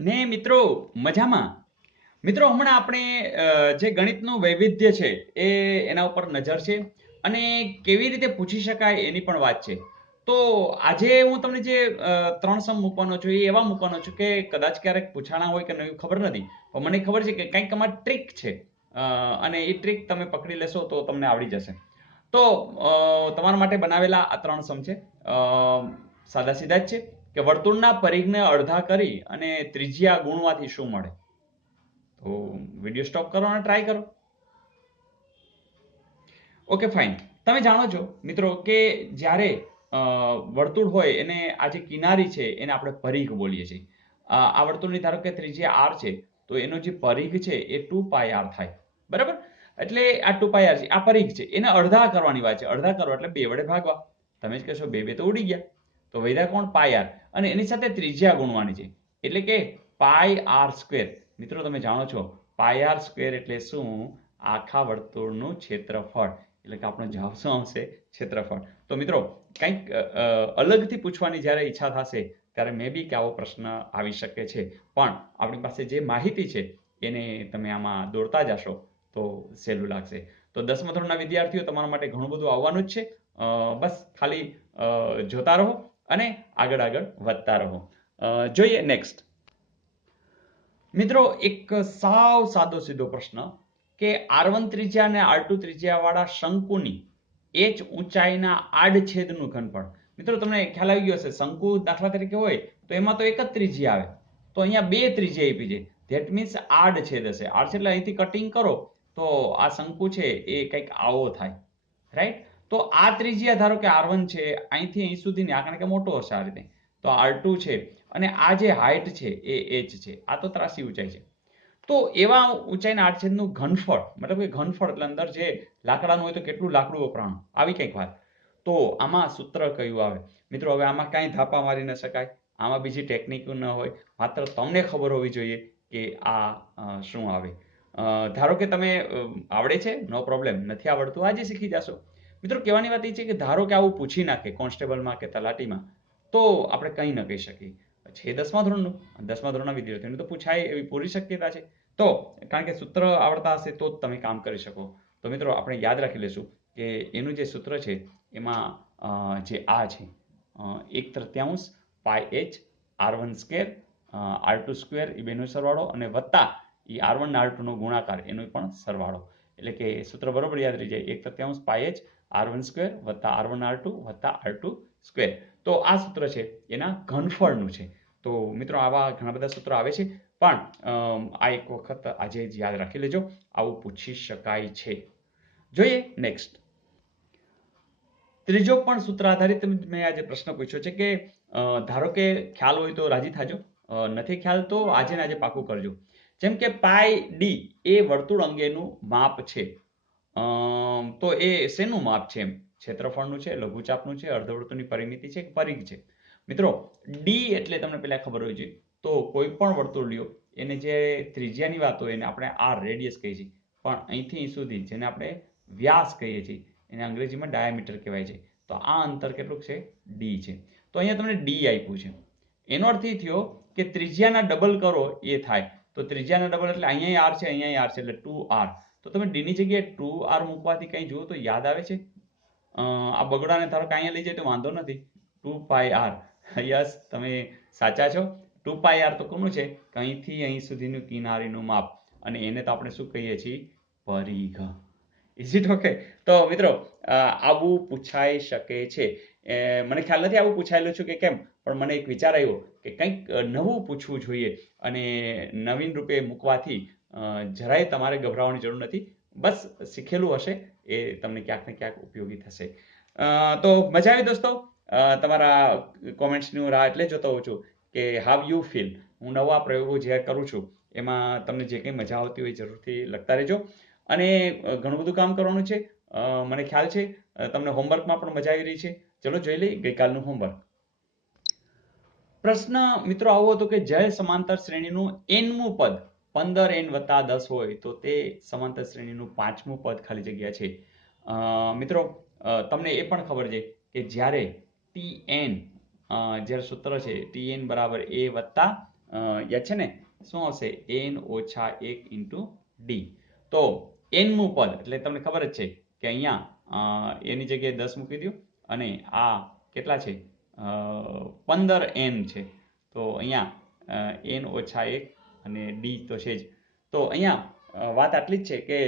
ને મિત્રો મજામાં. મિત્રો હમણાં આપણે જે ગણિતનું વૈવિધ્ય છે એ એના ઉપર નજર છે અને કેવી રીતે પૂછી શકાય એની પણ વાત છે. તો આજે હું તમને જે 3 સમ મૂકવાનો છું એ એવા મૂકવાનો છું કે કદાચ ક્યારેક પૂછાણા હોય કે નહીં ખબર નથી, પણ મને ખબર છે કે કંઈક અમારી ટ્રીક છે. અને એ ટ્રીક તમે પકડી લેશો તો તમને આવડી જશે. તો તમારા માટે બનાવેલા આ 3 સમ છે. સાદા સીધા જ છે કે વર્તુળના પરિઘને અડધા કરી અને ત્રિજ્યા ગુણવાથી શું મળે. તો વિડીયો સ્ટોપ કરો અને ટ્રાય કરો. Okay fine. તમે જાણો છો મિત્રો કે જ્યારે વર્તુળ હોય એને આ જે કિનારી છે એને આપણે પરિઘ બોલીએ છીએ. આ વર્તુળની ધારો કે ત્રિજ્યા આર છે, તો એનો જે પરિઘ છે એ 2πr થાય. બરાબર? એટલે આ 2πr છે, આ પરિઘ છે, એને અડધા કરવાની વાત છે. અડધા કરો એટલે 2 વડે ભાગવા. તમે જ કહેશો 2 2 તો ઉડી ગયા, તો વધ્યા કોણ? πr. અને એની સાથે ત્રિજ્યા ગુણવાની છે, એટલે કે πr². મિત્રો તમે જાણો છો πr² એટલે શું? આખા વર્તુળનું ક્ષેત્રફળ. એટલે કે આપણો જવાબ શું આવશે? ક્ષેત્રફળ. તો મિત્રો કંઈક અલગથી પૂછવાની જ્યારે ઈચ્છા થશે ત્યારે મે બી કે આવો પ્રશ્ન આવી શકે છે, પણ આપણી પાસે જે માહિતી છે એને તમે આમાં દોરતા જશો તો સહેલું લાગશે. તો 10મા ધોરણના વિદ્યાર્થીઓ, તમારા માટે ઘણું બધું આવવાનું જ છે. બસ ખાલી જોતા રહો અને આગળ આગળ વધતા રહો. જોઈએ નેક્સ્ટ. મિત્રો એક સાવ સાદો સીધો પ્રશ્ન કે R1 ત્રિજ્યા અને R2 ત્રિજ્યા વાળા શંકુની h ઊંચાઈના આડછેદનું ઘનફળ. મિત્રો તમને ખ્યાલ આવી ગયો હશે, શંકુ દાખલા તરીકે હોય તો એમાં તો એક જ ત્રિજ્યા આવે, તો અહીંયા 2 ત્રિજ્યા આપી છે. ધેટ મીન્સ આડછેદ હશે. આડછેદ એટલે અહીંથી કટિંગ કરો તો આ શંકુ છે એ કંઈક આવો થાય. રાઈટ? તો આ ત્રિજ્યા ધારો કે R1 છે, અહીંથી અહીં સુધીની, આ કારણ કે મોટો હશે આ રીતે, તો R2 છે, અને આ જે હાઇટ છે એ h છે. આ તો ત્રાસી ઊંચાઈ છે. તો એવા ઊંચાઈના આડછેદનું ઘનફળ, મતલબ કે ઘનફળ એટલે અંદર જે લાકડાનું હોય તો કેટલું લાકડું વપરાણું, આવી કંઈક વાત. તો આમાં સૂત્ર કયું આવે? મિત્રો હવે આમાં કાંઈ ધાપા મારી ન શકાય, આમાં બીજી ટેકનિક ન હોય, માત્ર તમને ખબર હોવી જોઈએ કે આ શું આવે. ધારો કે તમે આવડે છે, નો પ્રોબ્લેમ. નથી આવડતું, આજે શીખી જશો. મિત્રો કહેવાની વાત એ છે કે ધારો કે આવું પૂછી નાખે કોન્સ્ટેબલમાં કે તલાટીમાં, તો આપણે કંઈ ન કહી શકીએ. છે 10મા ધોરણનું, 10મા ધોરણના વિદ્યાર્થીઓને તો પૂછાય એવી પૂરી શક્યતા છે. તો કારણ કે સૂત્ર આવડતા હશે તો જ તમે કામ કરી શકો. તો મિત્રો આપણે યાદ રાખી લેશું કે એનું જે સૂત્ર છે એમાં જે આ છે 1/3 πh R1² R2² એ બેનો સરવાળો અને વત્તા એ R1 ને R2 નો ગુણાકાર એનો પણ સરવાળો. એટલે કે સૂત્ર બરોબર યાદ રહી જાય, 1/3 πh R1² વત્તા R1 R2 વત્તા R2². તો આ સૂત્ર છે એના ઘનફળનું છે. તો મિત્રો આવા ઘણા બધા સૂત્રો આવે છે, પણ આ એક વખત આજે જ યાદ રાખી લેજો, આવું પૂછી શકાય છે. જોઈએ નેક્સ્ટ. ત્રીજો પણ સૂત્ર આધારિત મેં આજે પ્રશ્ન પૂછ્યો છે કે ધારો કે ખ્યાલ હોય તો રાજી થાજો, નથી ખ્યાલ તો આજે ને આજે પાકું કરજો. જેમ કે πd એ વર્તુળ અંગેનું માપ છે. તો એ શેનું માપ છે? એમ ક્ષેત્રફળનું છે, લઘુચાપનું છે, અર્ધવર્તુળની પરિમિતિ છે, પરિઘ છે. મિત્રો ડી એટલે તમને પહેલા ખબર હોય છે, તો કોઈ પણ વર્તુળ લ્યો એને જે ત્રિજ્યાની વાત હોય એને આપણે આર રેડિયસ કહીએ છીએ, પણ અહીંથી અહીં સુધી જેને આપણે વ્યાસ કહીએ છીએ એને અંગ્રેજીમાં ડાયામીટર કહેવાય છે. તો આ અંતર કેટલું છે? ડી છે. તો અહીંયા તમને ડી આપ્યું છે. એનો અર્થ એ થયો કે ત્રિજ્યાના ડબલ કરો એ થાય. તો ત્રિજ્યાના ડબલ એટલે અહીંયા આર છે, અહીંયા આર છે, એટલે 2r. તો તમે ડી ની જગ્યાએ 2r મૂકવાથી કંઈ જુઓ તો યાદ આવે છે? આ બગડાને ધારો કે અહીંયા લઈ જાય તો વાંધો નથી, 2πr. યસ, તમે સાચા છો. 2πr તો કોનું છે? અહીંથી અહીં સુધીનું કિનારીનું માપ, અને એને તો આપણે શું કહીએ છીએ? પરિઘ. Is it okay? તો મિત્રો આવું પૂછાઈ શકે છે. મને ખ્યાલ નથી આવું પૂછાયેલું છે કે કેમ, પણ મને એક વિચાર આવ્યો કે કંઈક નવું પૂછવું જોઈએ, અને નવીન રૂપે મૂકવાથી જરાય તમારે ગભરાવાની જરૂર નથી. બસ શીખેલું હશે એ તમને ક્યાંક ને ક્યાંક ઉપયોગી થશે. તો મજા આવી દોસ્તો. તમારા કોમેન્ટ્સની હું રાહ એટલે જોતો હોઉં છું કે હાવ યુ ફીલ. હું નવા પ્રયોગો જે કરું છું એમાં તમને જે કંઈ મજા આવતી હોય જરૂરથી લખતા રહેજો. અને ઘણું બધું કામ કરવાનું છે. મને ખ્યાલ છે તમને હોમવર્કમાં પણ મજા આવી રહી છે. ચલો જોઈ લઈએ ગઈકાલનું હોમવર્ક. પ્રશ્ન મિત્રો આવો હતો કે જય સમાંતર શ્રેણીનું nમું પદ 15n વત્તા 10 હોય તો તે સમાંતર શ્રેણીનું 5મું પદ ખાલી જગ્યા છે. મિત્રો તમને એ પણ ખબર છે કે જ્યારે tn, જ્યારે સૂત્ર છે tn બરાબર a વત્તા યાદ છે ને? શું આવશે? n ઓછા 1 ઇન્ટુ ડી. તો nમું પદ એટલે તમને ખબર જ છે કે અહીંયા એની જગ્યાએ 10 મૂકી દો અને આ કેટલા છે? 15n છે. તો અહીંયા n ઓછા 1 અને ડી તો છે જ. તો અહીંયા વાત આટલી જ છે કે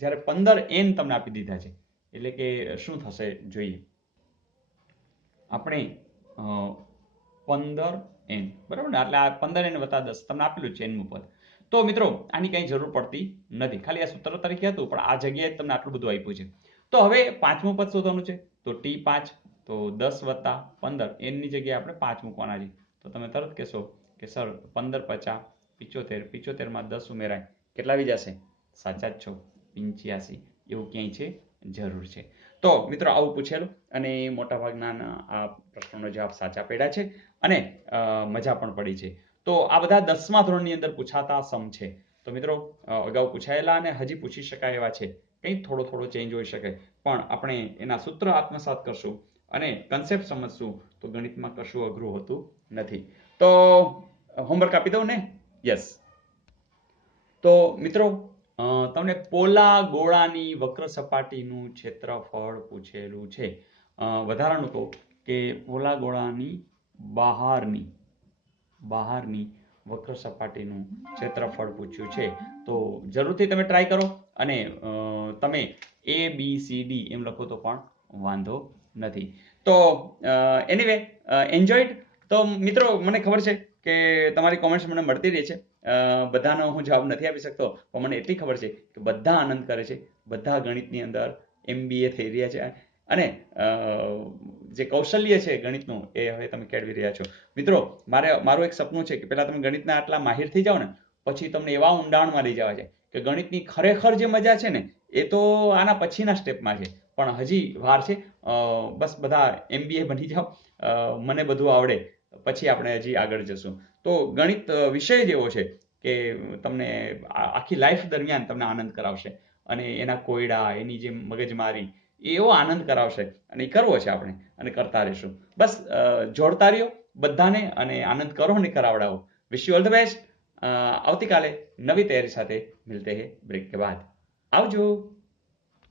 જ્યારે 15n તમને આપી દીધા છે એટલે કે શું થશે જોઈએ. આપણે 15n બરાબર ને, એટલે આ 15n વત્તા 10 તમને આપેલું છે nમું પદ. તો મિત્રો આની કઈ જરૂર પડતી નથી, ખાલી આ સૂત્ર તરીકે હતું પણ આ જગ્યાએ તમને આટલું બધું આપ્યું છે. તો હવે પાંચમું પદ શોધવાનું છે. તો t5 તો 10 વત્તા 15 n ની જગ્યાએ આપણે 5 મૂકવાના છે. તો તમે તરત કહેશો કે સર 15 50 75, 75 માં 10 ઉમેરાય કેટલા આવી જશે? સાચા જ છો, 85. એવું ક્યાંય છે જરૂર છે. તો મિત્રો આવું પૂછેલું અને મોટાભાગના આ પ્રશ્નોનો જવાબ સાચા પડ્યા છે અને મજા પણ પડી છે. તો આ બધા 10મા ધોરણની અંદર પૂછાતા સમ છે. તો મિત્રો અગાઉ પૂછાયેલા અને હજી પૂછી શકાય એવા છે. કંઈક થોડો ચેન્જ હોઈ શકે પણ આપણે એના સૂત્ર આત્મસાત કરશું અને કન્સેપ્ટ સમજશું તો ગણિતમાં કશું અઘરું હોતું નથી. તો હોમવર્ક આપી દઉં ને? યસ. તો મિત્રો તમને પોલા ગોળાની વક્ર સપાટીનું ક્ષેત્રફળ પૂછેલું છે. વધારાનું કહું કે પોલા ગોળાની બહારની વક્ર સપાટીનું ક્ષેત્રફળ પૂછ્યું છે. તો જરૂરથી તમે ટ્રાય કરો અને તમે ABCD એમ લખો તો પણ વાંધો નથી. તો એનીવે એન્જોયડ. તો મિત્રો મને ખબર છે કે તમારી કોમેન્ટ્સ મને મળતી રહે છે. બધાનો હું જવાબ નથી આપી શકતો પણ મને એટલી ખબર છે કે બધા આનંદ કરે છે, બધા ગણિતની અંદર MBA થઈ રહ્યા છે અને જે કૌશલ્ય છે ગણિતનું એ હવે તમે કેળવી રહ્યા છો. મિત્રો મારું એક સપનું છે કે પહેલા તમે ગણિતના આટલા માહિર થઈ જાઓ ને પછી તમને એવા ઊંડાણમાં લઈ જવા છે કે ગણિતની ખરેખર જે મજા છે ને એ તો આના પછીના સ્ટેપમાં છે. પણ હજી વાર છે. બસ બધા MBA બની જાઓ, મને બધું આવડે પછી આપણે હજી આગળ જશું. તો ગણિત વિષય જ એવો છે કે તમને આખી લાઈફ દરમિયાન તમને આનંદ કરાવશે અને એના કોયડા, એની જે મગજમારી એવો આનંદ કરાવશે અને એ કરવો છે આપણે અને કરતા રહીશું. બસ જોડતા રહ્યો બધાને અને આનંદ કરો અને કરાવડાવો. Wish you all the best. આવતીકાલે નવી તૈયારી સાથે મિલતે હૈ બ્રેક કે બાદ. આવજો.